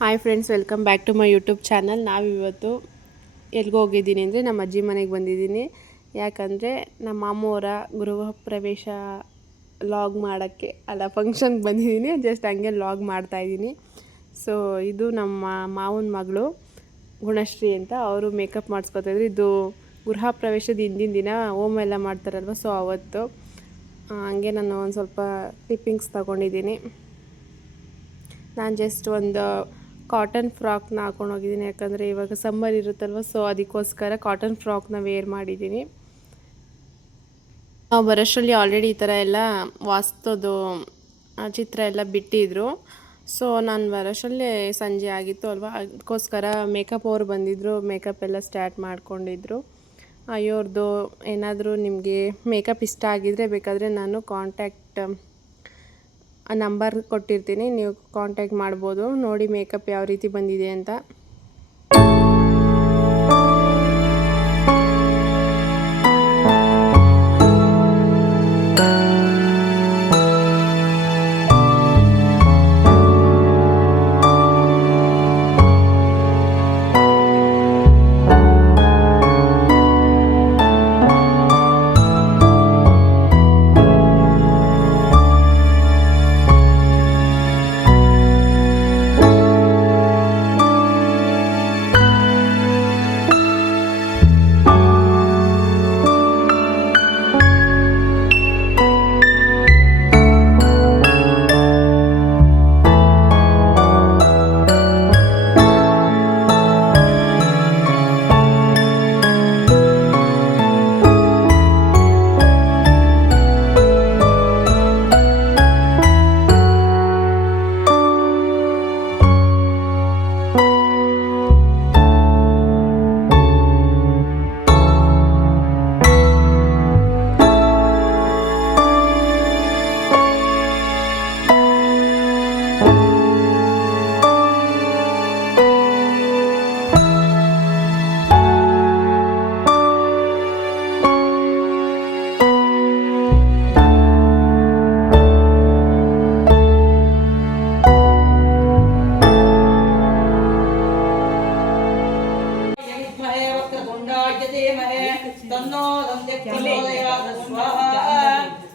Hi friends, welcome back to my YouTube channel. ನಾವಿವತ್ತು ಎಲ್ಲಿಗೆ ಹೋಗಿದ್ದೀನಿ ಅಂದರೆ ನಮ್ಮ ಅಜ್ಜಿ ಮನೆಗೆ ಬಂದಿದ್ದೀನಿ. ಯಾಕಂದರೆ ನಮ್ಮ ಮಾಮೂರ ಗೃಹ ಪ್ರವೇಶ ಲಾಗ್ ಮಾಡೋಕ್ಕೆ ಫಂಕ್ಷನ್ಗೆ ಬಂದಿದ್ದೀನಿ. ಜಸ್ಟ್ ಹಂಗೆ ಲಾಗ್ ಮಾಡ್ತಾಯಿದ್ದೀನಿ. ಸೊ ಇದು ನಮ್ಮ ಮಾವನ ಮಗಳು ಗುಣಶ್ರೀ ಅಂತ. ಅವರು ಮೇಕಪ್ ಮಾಡಿಸ್ಕೊತಾಯಿದ್ರು. ಇದು ಗೃಹ ಪ್ರವೇಶದ ಹಿಂದಿನ ದಿನ ಹೋಮ ಎಲ್ಲ ಮಾಡ್ತಾರಲ್ವ, ಸೊ ಅವತ್ತು ಹಂಗೆ ನಾನು ಒಂದು ಸ್ವಲ್ಪ ಕ್ಲಿಪ್ಪಿಂಗ್ಸ್ ತಗೊಂಡಿದ್ದೀನಿ. ನಾನು ಜಸ್ಟ್ ಒಂದು ಕಾಟನ್ ಫ್ರಾಕ್ನ ಹಾಕೊಂಡು ಹೋಗಿದ್ದೀನಿ. ಯಾಕಂದರೆ ಇವಾಗ ಸಮ್ಮರ್ ಇರುತ್ತಲ್ವ, ಸೊ ಅದಕ್ಕೋಸ್ಕರ ಕಾಟನ್ ಫ್ರಾಕ್ನ ವೇರ್ ಮಾಡಿದ್ದೀನಿ. ನಾವು ಬರೋಷ್ಟರಲ್ಲಿ ಆಲ್ರೆಡಿ ಈ ಥರ ಎಲ್ಲ ವಾಸ್ತುದು ಚಿತ್ರ ಎಲ್ಲ ಬಿಟ್ಟಿದ್ರು. ಸೊ ನಾನು ಬರೋಷ್ಟರಲ್ಲೇ ಸಂಜೆ ಆಗಿತ್ತು ಅಲ್ವಾ, ಅದಕ್ಕೋಸ್ಕರ ಮೇಕಪ್ ಅವ್ರು ಬಂದಿದ್ದರು. ಮೇಕಪ್ ಎಲ್ಲ ಸ್ಟಾರ್ಟ್ ಮಾಡ್ಕೊಂಡಿದ್ರು. ಇವ್ರದ್ದು ಏನಾದರೂ ನಿಮಗೆ ಮೇಕಪ್ ಇಷ್ಟ ಆಗಿದ್ದರೆ ಬೇಕಾದರೆ ನಾನು ಕಾಂಟ್ಯಾಕ್ಟ್ ನಂಬರ್ ಕೊಟ್ಟಿರ್ತೀನಿ, ನೀವು ಕಾಂಟ್ಯಾಕ್ಟ್ ಮಾಡ್ಬೋದು. ನೋಡಿ ಮೇಕಪ್ ಯಾವ ರೀತಿ ಬಂದಿದೆ ಅಂತ.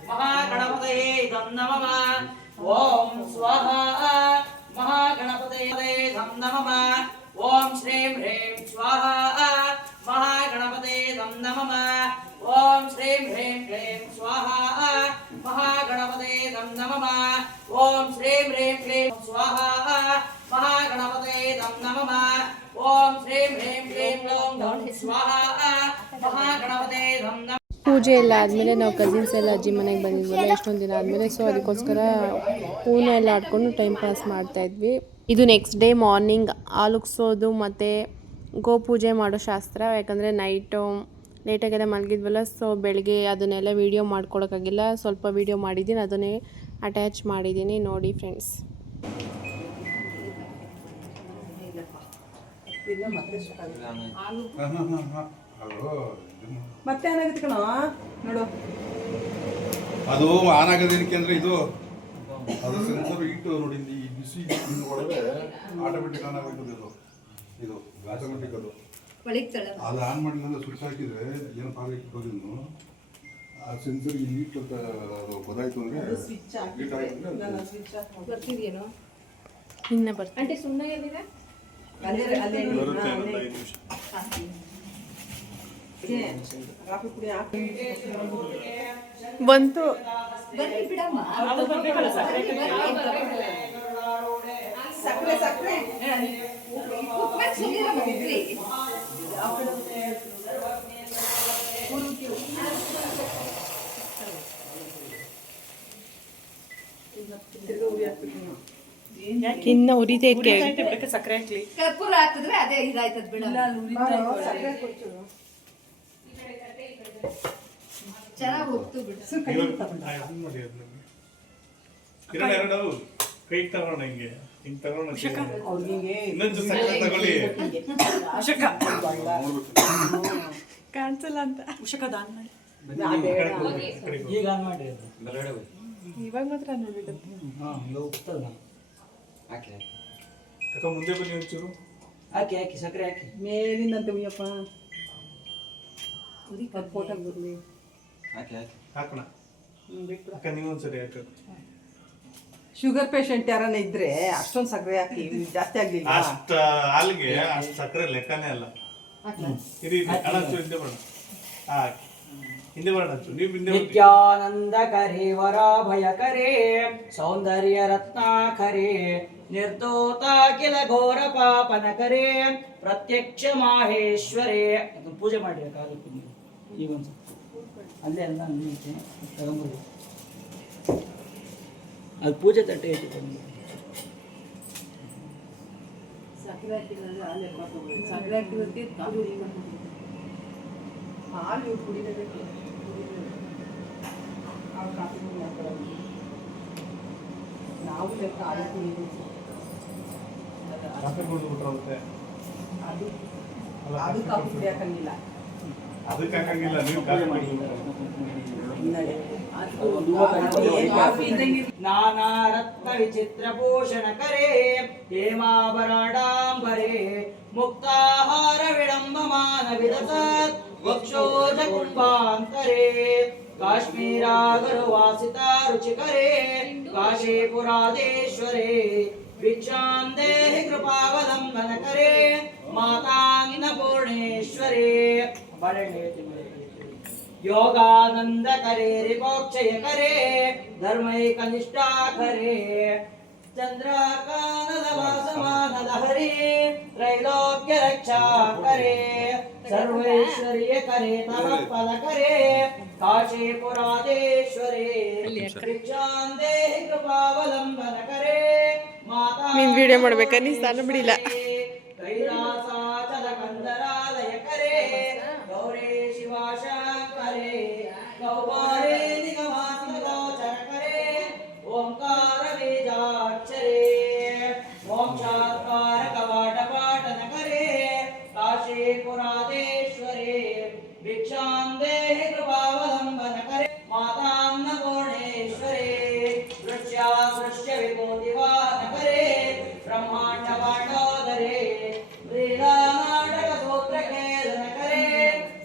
महागणपतये नमः। ओम स्वाहा महागणपतये नमः। ओम श्रीं ह्रीं स्वाहा महागणपतये नमः। ओम श्रीं ह्रीं क्लीं स्वाहा महागणपतये नमः। ओम श्रीं ह्रीं क्लीं स्वाहा महागणपतये नमः। ओम श्रीं ह्रीं क्लीं स्वाहा महागणपतये नमः। ಪೂಜೆ ಎಲ್ಲ ಆದಮೇಲೆ ನಾವು ಕಸಿನ್ಸ್ ಎಲ್ಲ ಅಜ್ಜಿ ಮನೆಗೆ ಬಂದಿದ್ವಲ್ಲ ಎಷ್ಟೊಂದು ದಿನ ಆದಮೇಲೆ. ಸೊ ಅದಕ್ಕೋಸ್ಕರ ಹೂನ ಎಲ್ಲ ಆಡ್ಕೊಂಡು ಟೈಮ್ ಪಾಸ್ ಮಾಡ್ತಾಯಿದ್ವಿ. ಇದು ನೆಕ್ಸ್ಟ್ ಡೇ ಮಾರ್ನಿಂಗ್ ಹಾಲುಗ್ಸೋದು ಮತ್ತು ಗೋಪೂಜೆ ಮಾಡೋ ಶಾಸ್ತ್ರ. ಯಾಕಂದರೆ ನೈಟು ಲೇಟಾಗೆಲ್ಲ ಮಲಗಿದ್ವಲ್ಲ, ಸೊ ಬೆಳಗ್ಗೆ ಅದನ್ನೆಲ್ಲ ವೀಡಿಯೋ ಮಾಡ್ಕೊಳಕ್ಕಾಗಿಲ್ಲ. ಸ್ವಲ್ಪ ವೀಡಿಯೋ ಮಾಡಿದ್ದೀನಿ, ಅದನ್ನೇ ಅಟ್ಯಾಚ್ ಮಾಡಿದ್ದೀನಿ. ನೋಡಿ ಫ್ರೆಂಡ್ಸ್. ಮತ್ತೆ ಏನಾಗುತ್ತೆ ಕಣ ನೋಡು, ಅದು ಆನ್ ಆಗೋದೇನಕ್ಕೆ ಅಂದರೆ ಇದು ಅದು ಸೆನ್ಸರ್ ಇಟ್ಟು ನೋಡಿ, ಈ ಬಿಸಿ ಒಳಗೆ ಆಟೋಮೆಟಿಕ್ ಆನ್ ಆಗೋಯ್ತದೆ. ಇದು ಆಟೋಮೆಟಿಕ್ ಅದು ಆನ್ ಮಾಡಿಲ್ಲ ಅಂದ್ರೆ ಸ್ವಿಚ್ ಹಾಕಿದರೆ ಏನು ಆಗಿರೋದಿನ್ನು ಆ ಸೆನ್ಸರ್ ಈ ಹೀಟ್ ಅಂತ ಗೊತ್ತಾಯ್ತು ಅಂದರೆ ಹೀಟ್ ಬರ್ತಿದ್ಯೇನೋ ಇನ್ನು ಬರ್ತೀನಿ. ಆಂಟಿ ಸುಮ್ಮನೆ ಏನಿದೆ ಕಾಫಿ ಪುಡಿ ಹಾಕಿ ಬಂತು. ಸಕ್ಕರೆ ಸಕ್ಕರೆ ಇನ್ನು ಉರಿತೈತೆ. ಸಕ್ಕರೆ ಹಾಕ್ಲಿ, ಕರ್ಪೂರ ಹಾಕಿದ್ರೆ ಅದೇ ಇದಾಯ್ತದ ಬಿಡ. ಚೆನ್ನಾಗಿ ಹೋಗ್ತು ಬಿಡು. ಕೈ ತಗೋಣ, ಹಿಂಗೆ ಹಿಂಗೆ ತಗೋಣ. ಇನ್ನೊಂದು ಸಕ್ಕರೆ ತಗೊಳ್ಳಿ. ಕಾಣಿಸಲ್ಲ ಅಂತ ದಾನ ಮಾಡಿ ಈಗ ಆನ್ ಮಾಡಿ. ಇವಾಗ ಮಾತ್ರ ನೋಡ್ಬಿಟ್ಟು. ಅಕ್ಕ ಮುಂದೆ ಬನ್ನಿ ಒಂಚೂರು. ಹಾಕಿ ಹಾಕಿ ಸಕ್ಕರೆ ಹಾಕಿ. ಮೇಲಿಂದಂತೆ ಉಯ್ಯಪ್ಪ ಫೋಟೋ ಬರಲಿ. ಹಾಕಿ ಹಾಕಿ. ಹಾಕೋಣ ಅಕ್ಕ, ನೀವು ಒಂದ್ಸರಿ ಹಾಕ. ಶುಗರ್ ಪೇಷಂಟ್ ಯಾರನ್ನ ಇದ್ರೆ ಅಷ್ಟೊಂದು ಸಕ್ಕರೆ ಹಾಕಿ ಜಾಸ್ತಿ ಆಗ್ಲಿಲ್ಲ. ಅಷ್ಟ ಹಾಲಿಗೆ ಅಷ್ಟು ಸಕ್ಕರೆ ಲೆಕ್ಕನೇ ಅಲ್ಲ. ಇರಿ ಹಣಚ್ಚು ಹಿಂದೆ ಬರೋಣ. ಹಾಕಿ ಹಿಂದೆ ಬರೋಣ. ನೀವು ಹಿಂದೆ ಬನ್ನಿ. ನಿತ್ಯಾನಂದ ಕರೆ ವರಾಭಯ ಕರೆ ಸೌಂದರ್ಯ ರತ್ನಾಕರೆ ನಿರ್ದೋತ ಕಿಲ ಘೋರ ಪಾಪನ ಕರೆ ಪ್ರತ್ಯಕ್ಷ ಮಾಹೇಶ್ವರೇ. ಇದನ್ನ ಪೂಜೆ ಮಾಡಿ ಕಾಲಕ್ಕೆ ನೀವು ಈಗ ಒಂದು ಅಲ್ಲೇ ಅಲ್ಲ ತಗೊಂಬರ್ರಿ. ಅದು ಪೂಜೆ ತಟ್ಟೆ ಇಟ್ಟುಕೊಂಡು ಸಕ್ಕರೆ ಹಾಕಿರೋದಕ್ಕೆ ಹಾಲು ಇವ್ರು ಕುಡಿಲೇಬೇಕು. ಅವ್ರು ಕಾಫಿ ನಾವು ಲೆಕ್ಕ ಹಾಲು ಕುಡಿಬೇಕು. ಕಾಫಿ ಕುಡಿದ್ಬಿಟ್ರು ಮತ್ತೆ ಅದು ಅದು ಕಾಫಿ ಕುಡಿಯೋಕ್ಕಂಗಿಲ್ಲ. ಅದಕ್ಕೆ ಹಾಕಂಗಿಲ್ಲ. ನೀವು ಕಾಫಿ ಮಾಡಿ. ನಾನಾ ರತ್ನ ವಿಚಿತ್ರ ಭೂಷಣ ಕರೆ ಹೇಮಾಭರಣಾಂಬರೆ ಮುಕ್ತಾಹಾರ ವಿಳಂಬಮಾನ ವಿರಸತ್ ವಕ್ಷೋಜ ಕುಂಭಾಂತರೆ ಕಾಶ್ಮೀರಾಗರು ವಾಸಿತ ರುಚಿಕರೆ ಕಾಶೀಪುರಾದೇಶ್ವರೇ ಭಿಕ್ಷಾಂ ದೇಹಿ ಕೃಪಾವಲಂಬನ ಕರೆ ಮಾತಾಂಗಿನ ಪೂರ್ಣೇಶ್ವರೇ. ಯೋಗಾನಂದ ಕರೆ ರಿಪೋಕ್ಷಯ ಕರೆ ಧರ್ಮೈಕ ನಿಷ್ಠಾ ಕರೆ ಚಂದ್ರಕಾನದ ವಾಸಮಾನದ ಹರಿ ತ್ರೈಲೋಕ್ಯ ರಕ್ಷಾ ಕರೆ ಸರ್ವೈಶ್ವರ್ಯ ಕರೆ ತಮ ಪದ ಕರೆ ಕಾಶೀಪುರಾದೇಶ್ವರೇ ಭಿಕ್ಷಾಂ ದೇಹಿ ಕೃಪಾವಲಂಬನ ಕರೆ ಮಾತಾ ನೀನ್ ವಿಡಿಯೋ ಮಾಡ್ಬೇಕಾ? ನೀ ಸ್ಥಾನ ಬಿಡಿಲ್ಲ. ಕೈಲಾಸಾಚಲ ಕಂದರಾಲಯ ಕರೆ ಗೌರೇ ಶಿವಾಶಂಕರೆ ಗೌರೇ ನಿಗಮಾಂತ ಗೋಚರ ಕರೆ ಓಂಕಾರ ಬೀಜಾಕ್ಷರೇ ಓಂಕಾರ ಕವಾಟ ಪಾಟನ ಕರೆ ಕಾಶೀಪುರಾದೇಶ್ವರೇ ಭಿಕ್ಷಾಂ ದೇಹಿ ಕೃಪಾವಲಂಬನ ಕರೆ ಮಾತಾನ್ನ ಪೂರ್ಣೇಶ್ವರೇ ದೃಶ್ಯ ಸೃಶ್ಯ ವಿಭೂತಿವಾಹನ ಕರೆ ಬ್ರಹ್ಮಾಂಡ ಪಾಂಡೋದರೇ ನಾಟಕ ಸೂತ್ರ ಕೇದನ ಕರೆ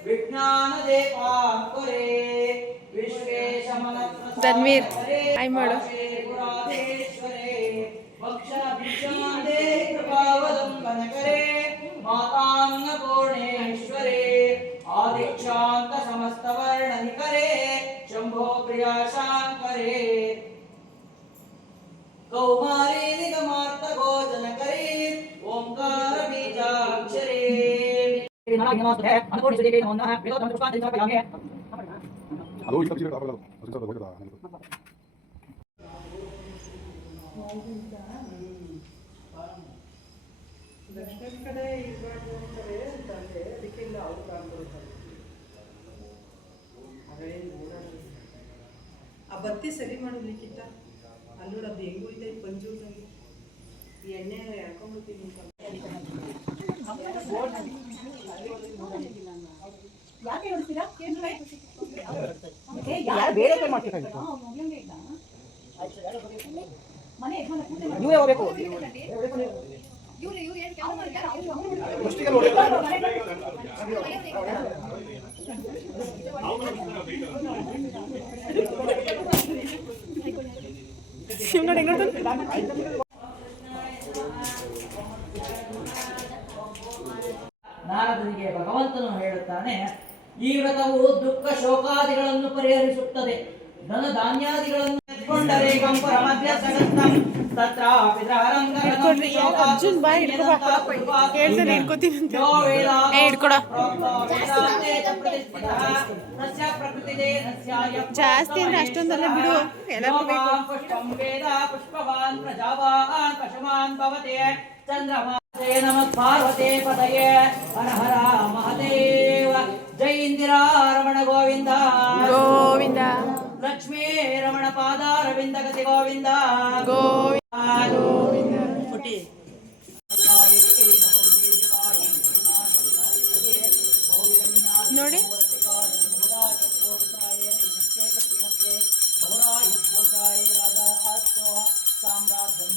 ವಿಜ್ಞಾನ ದೇಪಾಂಕುರೇ ವಿಶ್ವೇಶ ಧನ್ವೀರ್, ಹಾಯ್ ಮಾಡು. ಪುರಾಧೇಶ್ವರೇ ಭಕ್ಷಣ ಭಿಕ್ಷಾಂ ದೇಹಿ ಕೃಪಾವಲಂಬನ ಕರೆ ಮಾತಾನ್ನ ಪೂರ್ಣೇಶ್ವರೇ ಆದಿಕ್ಷಾಂತ ಸಮಸ್ತ ವರ್ಣನಿ ಕರೆ ಶಂಭೋ ಪ್ರಿಯಾ ಶಾಂಕರೇ ಕೌಮಾರಿ ನಿಗಮಾರ್ಥ ಗೋಚನ ಕರೆ ಓಂಕಾರ ಬೀಜಾಕ್ಷರೇ. ಅದು ಈ ತಪ್ಪಿಸಿದ್ರೆ ಕಾಪಲ್ಲ ಅದು. ಅದು ಸ್ವಲ್ಪ ಗೊತ್ತಿಲ್ಲ ನನಗೆ. ದಕ್ಷಿಣ ಕಡೆ ಇರಬಾರ್ದು ಅಂತಾರೆ ಅಂತಂದ್ರೆ ಅದಕ್ಕೆಲ್ಲ ಅವ್ರು ಕಾಣ್ಕೊಳ್ತಾರೆ. ಅದೇನು ಓಡಾಡೋದು ಆ ಬತ್ತಿ ಸರಿ ಮಾಡೋದಕ್ಕಿಂತ ಅಲ್ಲಿ ನೋಡಿ ಅದು ಹೆಂಗೆ ಹೋಯ್ತಾ ಇತ್ತು ಪಂಜೂರ್ನಲ್ಲಿ ಈ ಎಣ್ಣೆ ಎಳ್ಕೊಂಡ್ಬಿಡ್ತೀನಿ ಅಂತ. ಯಾಕೆ ಹೇಳ್ತೀರಾ? ನೀವೇ ಹೋಗ್ಬೇಕು. ನಾರದನಿಗೆ ಭಗವಂತನು ಹೇಳುತ್ತಾನೆ, ಈ ವ್ರತವು ದುಃಖ ಶೋಕಾದಿಗಳನ್ನು ಪರಿಹರಿಸುತ್ತದೆ. ಧನ ಧಾನ್ಯಾದಿಗಳನ್ನು ಎತ್ಕೊಂಡರೆ ಕಂಪರ ಮಧ್ಯ ಸಗಸ್ತಂ ತತ್ರಾಪಿ ಅರ್ಜುನ್ ಬಾ ಹಿಡ್ಕೊಬಾ. ಹೇಳ್ತಾನೆ ಹಿಡ್ಕೊತೀನಿ ಅಂತ. ಹಿಡ್ಕೊಡ. ಜಾಸ್ತಿ ಅಂದ್ರೆ ಅಷ್ಟೊಂದಲ್ಲ ಬಿಡು, ಎಲ್ಲರಿಗೂ ಬೇಕು. ಪುಷ್ಪಂ ವೇದ ಪುಷ್ಪವಾನ್ ಪ್ರಜಾವಾನ್ ಪಶುಮಾನ್ ಭವತೆ ಚಂದ್ರಮಾ ನಮಃ ಪಾರ್ವತೆ ಪದಯೇ ಹರ ಹರ ಮಹಾದೇವ. ಜೈ ಇಂದಿರಾ ರಮಣ ಗೋವಿಂದ ಗೋವಿಂದ. ಲಕ್ಷ್ಮೀ ರಮಣ ಪಾದಾರವಿಂದ ಗತಿ ಗೋವಿಂದ ಗೋವಿಂದ. ನೋಡಿ ಸಾಮ್ರಾಜ್ಯಂ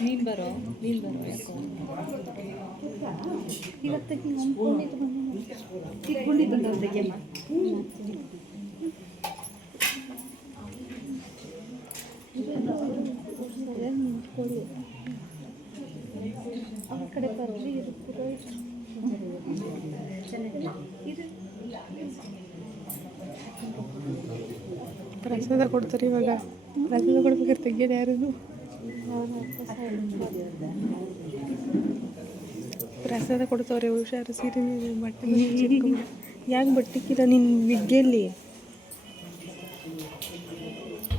ನೀನ್ ಬರೋ ಯಾಕೋ ಇವತ್ತಿಗೆ ನೀನು ಅಂದ್ಕೊಂಡಿದ್ದು ತಿಳ್ಕೊಂಡಿದ್ದು ತೆಗೆಯಮ್ಮ ಆ ಕಡೆ ಬರೋದು ಇದು ಪುರೋಹಿತ ಇದು ಪ್ರಸಾದ ಕೊಡ್ತಾರೆ ಇವಾಗ. ಪ್ರಸಾದ ಕೊಡ್ಬೇಕಾದ್ರೆ ತೆಗಿಯೋದು ಯಾರು? ಪ್ರಸಾದ ಕೊಡ್ತವ್ರೆ. ಹುಷಾರು, ಸೀರೆ ಬಟ್ಟೆ ಯಾಕೆ ಬಟ್ಟಿಕ್ಕಿಲ್ಲ ನಿನ್ನ ವಿಗ್ಗೆಲ್ಲಿ?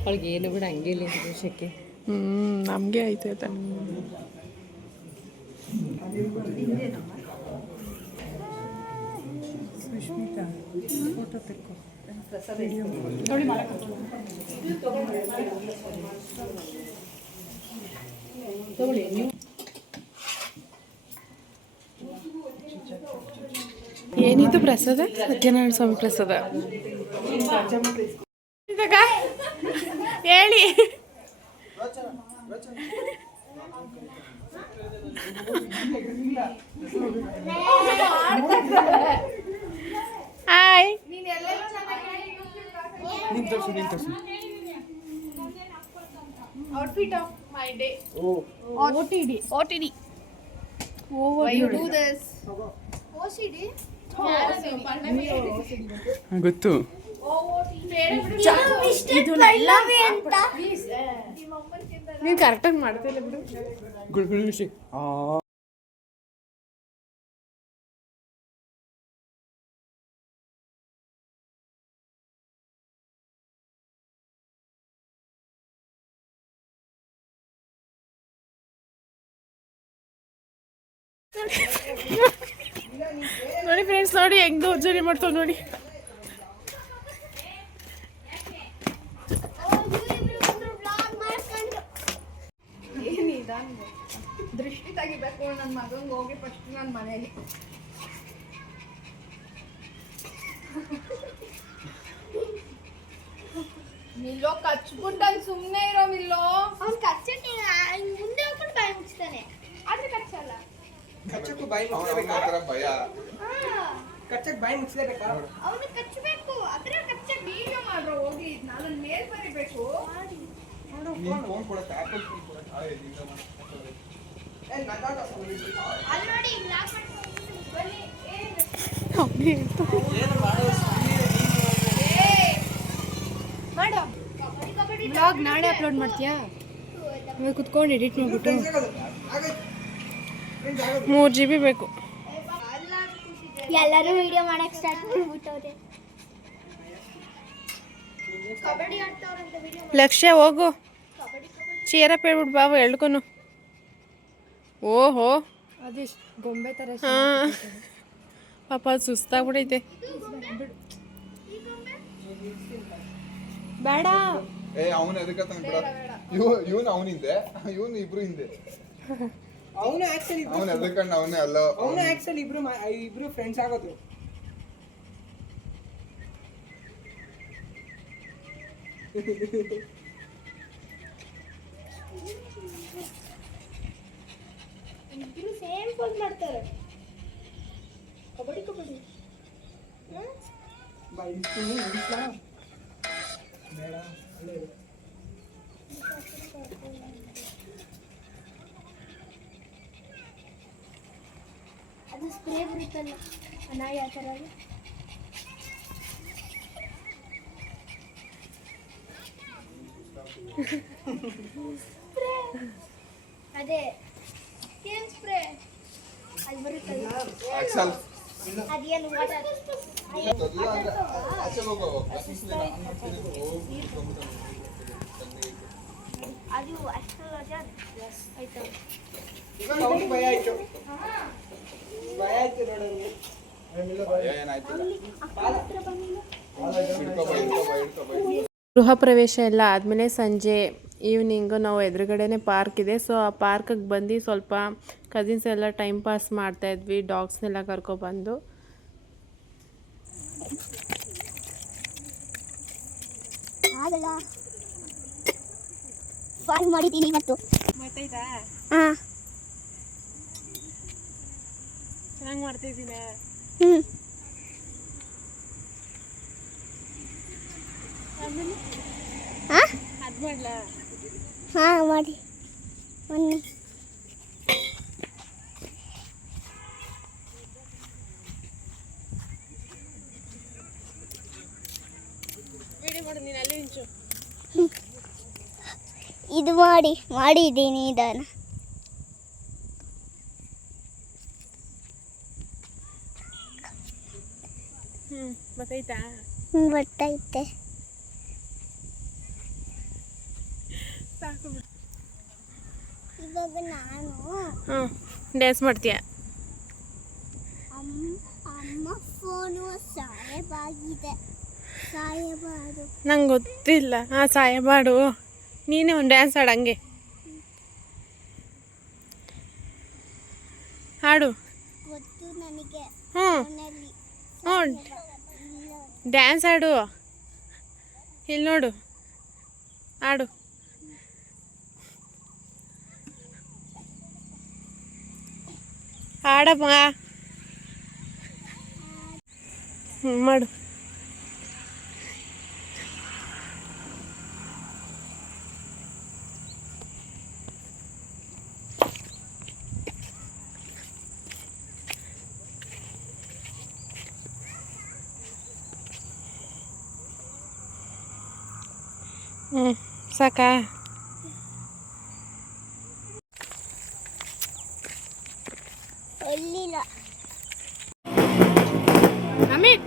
ಅವಳಿಗೆ ಏನು ಬಿಡ ಹಂಗೆ ಇಲ್ಲ ದೇಶಕ್ಕೆ. ನಮಗೆ ಆಯ್ತು ಆಯ್ತಾ. ಸುಷ್ಮಿತಾ ಫೋಟೋ ತೆಕ್ಕೊ. ಏನಿದು ಪ್ರಸಾದ? ಸತ್ಯನಾರಾಯಣ ಸ್ವಾಮಿ ಪ್ರಸಾದ ಹೇಳಿ. Hi. Outfit of my day. OTD. Why you do this? OCD. ಗೊತ್ತು. ನೀವು ಕರೆಕ್ಟಾಗಿ ಮಾಡ್ತಿಲ್ಲ ಬಿಡು. ನೋಡಿ ಫ್ರೆಂಡ್ಸ್, ನೋಡಿ ಹೆಂಗ್ ದೌರ್ಜನ್ಯ ಮಾಡ್ತಾವ್ ನೋಡಿ. ದೃಷ್ಟಿ ತೆಗಿಬೇಕು ನನ್ನ ಮಗಂಗೆ ಹೋಗಿ ಫಸ್ಟ್ ನನ್ನ ಮನೆಯಲ್ಲಿ. ಮಿಲ್ಲೋ ಕಚ್ಬಿಟ್ಟನ್ ಸುಮ್ಮನೆ ಇರೋ ಮಿಲ್ಲೋ. ಅವ್ನು ಕಚ್ಚಟ್ಟಿಲ್ಲ, ಮುಂದೆ ಹೋಗ್ಬಿಟ್ಟು ಬಾಯಿ ಮುಚ್ತಾನೆ, ಆದ್ರೆ ಕಚ್ಚಲ್ಲ. ಕಚ್ಚಕ್ಕೂ ಬಾಯಿ ಭಯ. ಕಚ್ಚಕ್ ಬಾಯಿ ಮುಚ್ಚಲೇಬೇಕಾ? ಅವನು ಕಚ್ಚಬೇಕು, ಅದ್ರ ಕಚ್ಚಕ್ ವಿಡಿಯೋ ಮಾಡ್ರೋ ಹೋಗಿ. ನಾನು ಮೇಲ್ ಬರಿಬೇಕು. ನೀನು ಫೋನ್ ಕೊಡಕ್ಕೆ ಆಪಲ್ ಫೋನ್ ಕೊಡಕ್ಕೆ ಅಲ್ಲಿ ನೋಡಿ ಲಾಕ್ ಮಾಡ್ಕೊಂಡು ಬನ್ನಿ. ಮಾಡೋ ಬ್ಲಾಗ್ ನಾಳೆ ಅಪ್ಲೋಡ್ ಮಾಡ್ತೀಯಾ? ಕುತ್ಕೊಂಡು ಎಡಿಟ್ ಮಾಡ್ಬಿಟ್ಟು 3 GB ಬೇಕು. ಎಲ್ಲರೂ ವಿಡಿಯೋ ಮಾಡಕ್ ಸ್ಟಾರ್ಟ್ ಮಾಡ್ಬಿಟ್ಟವ್ರೆ. ಕಬಡ್ಡಿ ಆಡ್ತಾವ್ರಂತ ವಿಡಿಯೋ. ಲಕ್ಷ್ಯ ಹೋಗು, ಚೇರಪ್ಪ ಹೇಳ್ಬಿಟ್ಟು ಬಾಬು ಎಳ್ಕೊನು. ಓಹೋ, ಅದಿಷ್ಟು ಗೊಂಬೆ ಥರ. ಹಾಂ ಪಾಪ ಅದು ಸುಸ್ತಾಗ್ಬಿಟ್ಟೈತೆ. ಬೇಡ. ಅವನು ಎದಕ್ಕೆ ಬಿಡ. ಇವನು ಅವನಿಂದೆ, ಇವನು ಇಬ್ರು ಹಿಂದೆ. ಅವನು ಆಕ್ಚುಲಿ ಅವನು ಎದಕ್ಕಂಡು ಅವನೇ ಅಲ್ಲ. ಅವನು ಆಕ್ಚುಲಿ ಇಬ್ರು ಫ್ರೆಂಡ್ಸ್ ಆಗೋದು. ಇಬ್ರು ಸೇಮ್ ಪೋಸ್ ಮಾಡ್ತಾರೆ. ಕಬಡ್ಡಿ ಬೇಡ. ಅದು ಸ್ಪ್ರೇ ಬರುತ್ತಲ್ಲ, ಅನಾಯಿ ಆ ಥರ. ಅದೇ ಏನ್ ಸ್ಪ್ರೇ ಅದು ಬರುತ್ತಲ್ಲ, ಅಕ್ಸಲ್ ಅದೇನು ವಾಟರ್. ಅದು ಅಸ್ಟ್ರಾಲಜರ್ ಆಯ್ತು. ಅವನು ಭಯ ಆಯ್ತು. ಭಯ ಆಯ್ತು ನೋಡೋದು. ಏನಾಯ್ತು? ಅಕ್ಕ ಹತ್ರ ಬಂದಿಲ್ಲ. ಹಿಡ್ಕೊ ಬಾ. ಗೃಹ ಪ್ರವೇಶ ಎಲ್ಲ ಆದಮೇಲೆ ಸಂಜೆ ಈವ್ನಿಂಗು ನಾವು ಎದುರುಗಡೆನೇ ಪಾರ್ಕ್ ಇದೆ. ಸೊ ಆ ಪಾರ್ಕಿಗೆ ಬಂದು ಸ್ವಲ್ಪ ಕಸಿನ್ಸ್ ಎಲ್ಲ ಟೈಮ್ ಪಾಸ್ ಮಾಡ್ತಾಯಿದ್ವಿ, ಡಾಗ್ಸ್ನೆಲ್ಲ ಕರ್ಕೊಬಂದು. ಫಾಲ್ ಮಾಡಿದ್ದೀನಿ ಇವತ್ತು. ಮಾಡ್ತಾಯಿದ್ದಾ? ಹಾಂ, ಚೆನ್ನಾಗಿ ಮಾಡ್ತಾಯಿದ್ದೀನ. ಹ್ಞೂ, ಹಾಂ ಅದು ಮಾಡಲಾ? ಹಾಂ ಮಾಡಿ ಬನ್ನಿ. ವಿಡಿಯೋ ಮಾಡು ನೀನು, ಅಲ್ಲಿ ನಿಂಚು. ಇದು ಮಾಡಿದ್ದೀನಿ ಇದನ್ನು. ಗೊತ್ತಾಯ್ತಾ? ಗೊತ್ತೈತೆ. ಸಾಕು ಬಿಡು. ಇವಾಗ ನಾನು ಡ್ಯಾನ್ಸ್ ಮಾಡ್ತೀಯ? ಅಮ್ಮ ಫೋನು ಸಾಯಬಾಗಿದೆ, ಸಾಯಬಾರದು. ನಂಗೆ ಗೊತ್ತಿಲ್ಲ. ಸಾಯಬಾಡು, ನೀನೇ ಒಂದು ಡ್ಯಾನ್ಸ್ ಆಡು ಹಂಗೆ. ಹಾಡು. ಗೊತ್ತು ನನಗೆ. ಹ್ಞೂ ಡ್ಯಾನ್ಸ್ ಆಡು. ಇಲ್ಲಿ ನೋಡು, ಆಡು. ಆಡಮ್ಮ. ಮಾಡು. ಸಾಕಾ? ಎಲ್ಲಿಲ್ಲ. ಅಮಿತ್,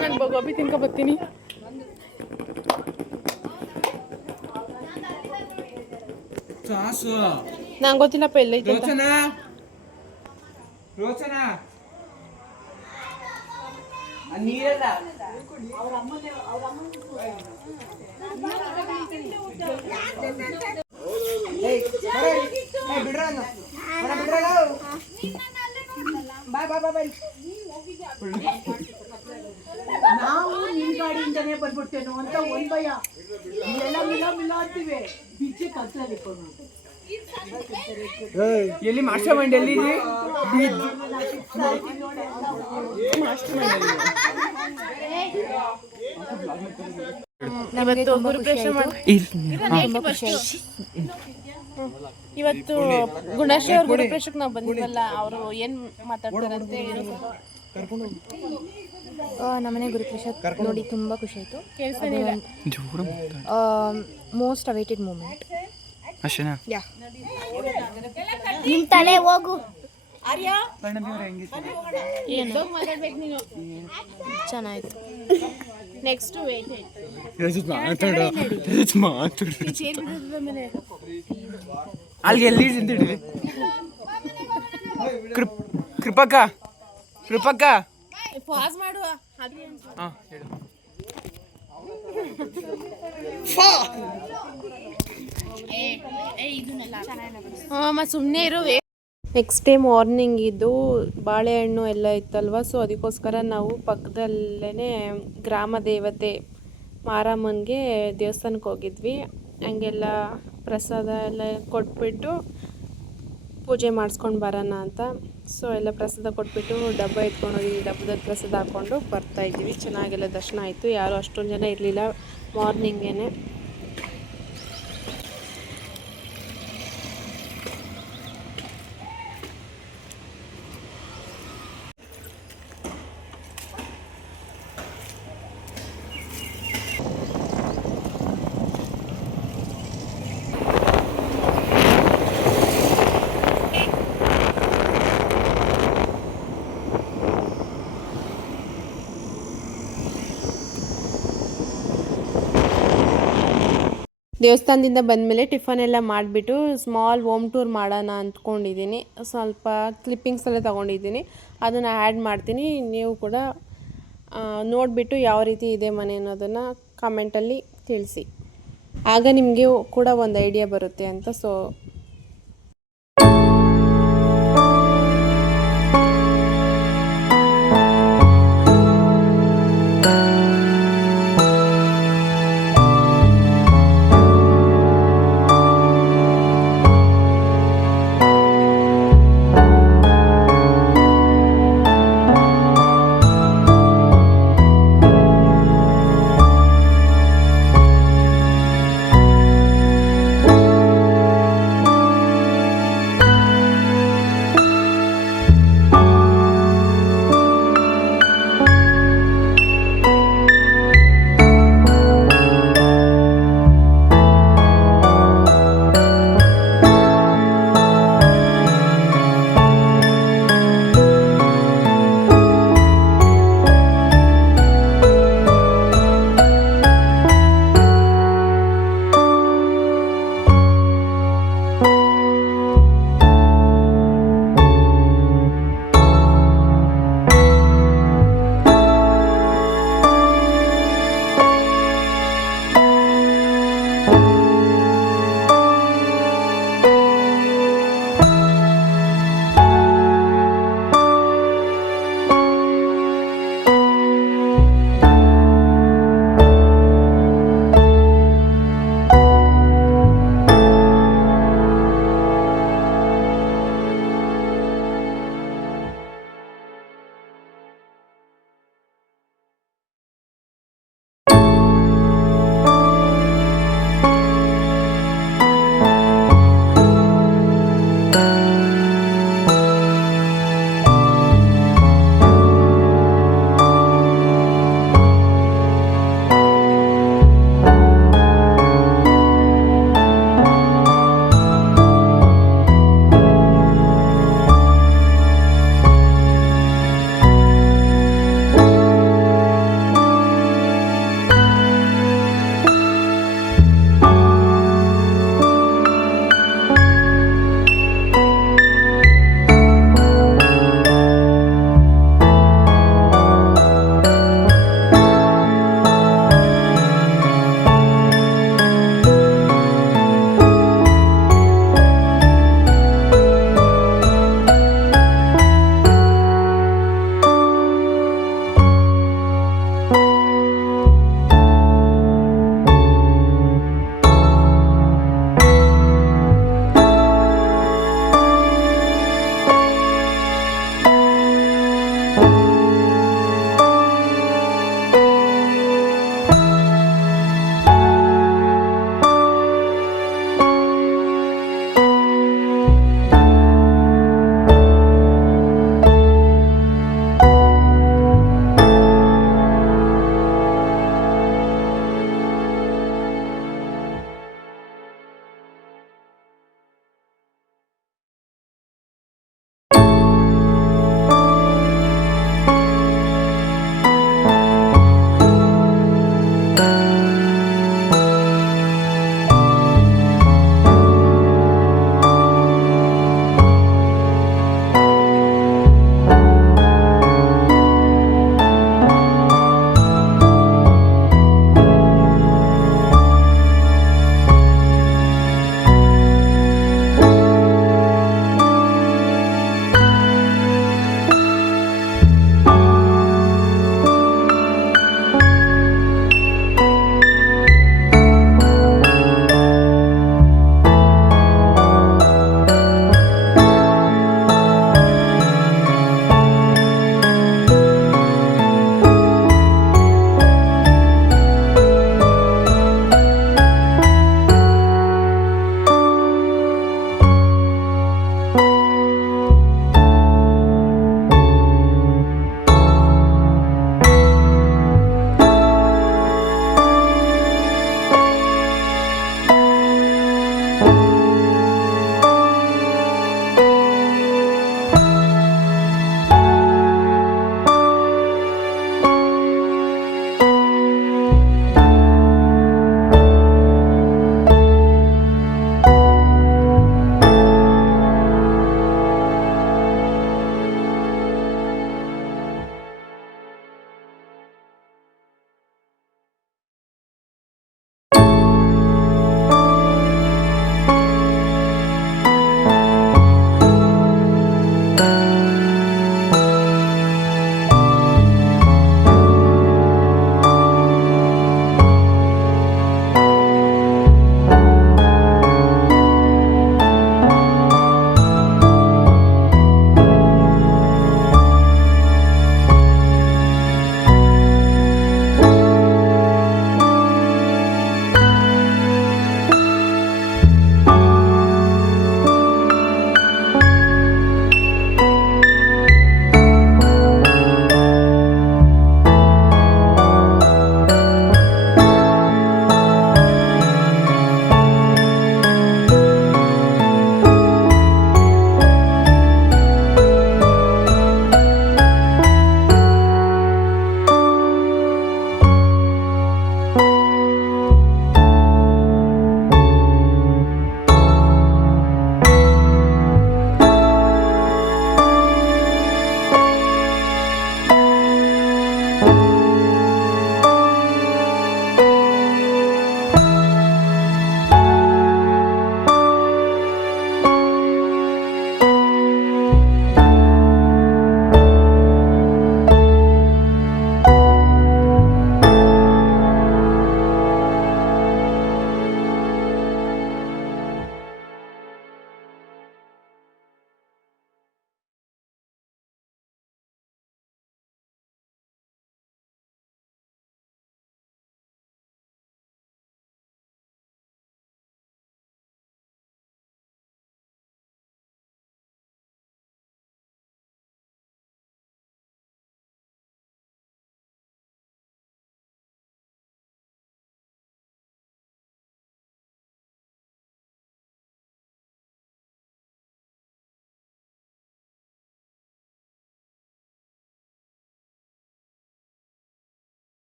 ನಾನು ಗೋಬಿ ತಿನ್ಕೊ ಬರ್ತೀನಿ. ನಂಗೆ ಗೊತ್ತಿಲ್ಲಪ್ಪ ಎಲ್ಲೈತೆ ಅಂತ. ರೋಚನಾ ನೀರಲ್ಲ. ನಾವು ನಿನ್ ಗಾಡಿಯಿಂದನೇ ಬಂದ್ಬಿಡ್ತೇನೋ ಅಂತ ಒಂದ್ ಭಯ. ಎಲ್ಲ ಮಿಲ ಅಂತೀವಿ, ಬಿಚ್ಚಿ ಕಲ್ಸಲಿಕ್ಕೊಂಡು ಎಲ್ಲಿ ಮಾಸ್ಟರ್ ಮೈಂಡ್ ಎಲ್ಲಿ ಇದೆ? ಇವತ್ತು ಗುರುಪ್ರವೇಶ ಇವತ್ತು ಗುಣಶ್ರೀ ಅವ್ರ ಗುರುಪ್ರವೇಶಕ್ಕೆ ನಾವು ಬಂದಿವಲ್ಲ, ಅವರು ಏನು ಮಾತಾಡ್ತಾರಂತೆ ನಮ್ಮನೆ ಗುರುಪ್ರವೇಶ ನೋಡಿ ತುಂಬ ಖುಷಿ ಆಯಿತು. ಕೇಳಿಸ್ತಾನಿಲ್ಲ. Most awaited moment. ಅಷ್ಟೇನಾ? ಯಾ, ನಿನ್ ತಲೆ ಹೋಗು. ಏನು ಮಾತಾಡ್ಬೇಕು ನೀನು? ಚೆನ್ನಾಯಿತು. ನೆಕ್ಸ್ಟ್ ವೇಟ್ ಅಲ್ಲಿಗೆ ಎಲ್ಲಿ ತಿಂತಿಡ್ರಿ? ಕೃಪಕ್ಕ ಪಾಸ್ ಮಾಡುವ. ಹಾಂ ಹೇಳು. ಮತ್ತು ಸುಮ್ಮನೆ ಇರುವೆ. ನೆಕ್ಸ್ಟ್ ಡೇ ಮಾರ್ನಿಂಗ್ ಇದು ಬಾಳೆಹಣ್ಣು ಎಲ್ಲ ಇತ್ತಲ್ವ, ಸೊ ಅದಕ್ಕೋಸ್ಕರ ನಾವು ಪಕ್ಕದಲ್ಲೇ ಗ್ರಾಮ ದೇವತೆ ಮಾರಮ್ಮನಿಗೆ ದೇವಸ್ಥಾನಕ್ಕೆ ಹೋಗಿದ್ವಿ. ಹಂಗೆಲ್ಲ ಪ್ರಸಾದ ಎಲ್ಲ ಕೊಟ್ಬಿಟ್ಟು ಪೂಜೆ ಮಾಡಿಸ್ಕೊಂಡು ಬರೋಣ ಅಂತ. ಸೊ ಎಲ್ಲ ಪ್ರಸಾದ ಕೊಟ್ಬಿಟ್ಟು ಡಬ್ಬ ಎತ್ಕೊಂಡೋಗಿ ಡಬ್ಬದಲ್ಲಿ ಪ್ರಸಾದ ಹಾಕ್ಕೊಂಡು ಬರ್ತಾಯಿದ್ವಿ. ಚೆನ್ನಾಗೆಲ್ಲ ದರ್ಶನ ಆಯಿತು. ಯಾರೂ ಅಷ್ಟೊಂದು ಜನ ಇರಲಿಲ್ಲ ಮಾರ್ನಿಂಗೇ. ದೇವಸ್ಥಾನದಿಂದ ಬಂದಮೇಲೆ ಟಿಫನ್ ಎಲ್ಲ ಮಾಡಿಬಿಟ್ಟು ಸ್ಮಾಲ್ ಹೋಮ್ ಟೂರ್ ಮಾಡೋಣ ಅಂದ್ಕೊಂಡಿದ್ದೀನಿ. ಸ್ವಲ್ಪ ಕ್ಲಿಪ್ಪಿಂಗ್ಸ್ ಎಲ್ಲ ತೊಗೊಂಡಿದ್ದೀನಿ, ಅದನ್ನು ಆ್ಯಡ್ ಮಾಡ್ತೀನಿ. ನೀವು ಕೂಡ ನೋಡಿಬಿಟ್ಟು ಯಾವ ರೀತಿ ಇದೆ ಮನೆ ಅನ್ನೋದನ್ನು ಕಮೆಂಟಲ್ಲಿ ತಿಳಿಸಿ, ಆಗ ನಿಮಗೆ ಕೂಡ ಒಂದು ಐಡಿಯಾ ಬರುತ್ತೆ ಅಂತ. ಸೊ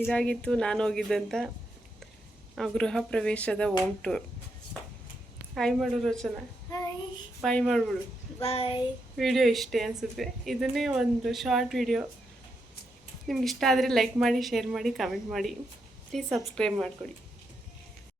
ಇದಾಗಿತ್ತು ನಾನು ಹೋಗಿದ್ದಂಥ ಗೃಹ ಪ್ರವೇಶದ ಹೋಮ್ ಟೂರ್. ಹಾಯ್ ಮಾಡು ರೋಚನಾ, ಬಾಯ್ ಮಾಡಿಬಿಡು. ಬಾಯ್. ವಿಡಿಯೋ ಇಷ್ಟೇ ಅನಿಸುತ್ತೆ. ಇದನ್ನೇ ಒಂದು ಶಾರ್ಟ್ ವಿಡಿಯೋ. ನಿಮ್ಗೆ ಇಷ್ಟ ಆದರೆ ಲೈಕ್ ಮಾಡಿ, ಶೇರ್ ಮಾಡಿ, ಕಮೆಂಟ್ ಮಾಡಿ, ಪ್ಲೀಸ್ ಸಬ್ಸ್ಕ್ರೈಬ್ ಮಾಡಿಕೊಡಿ.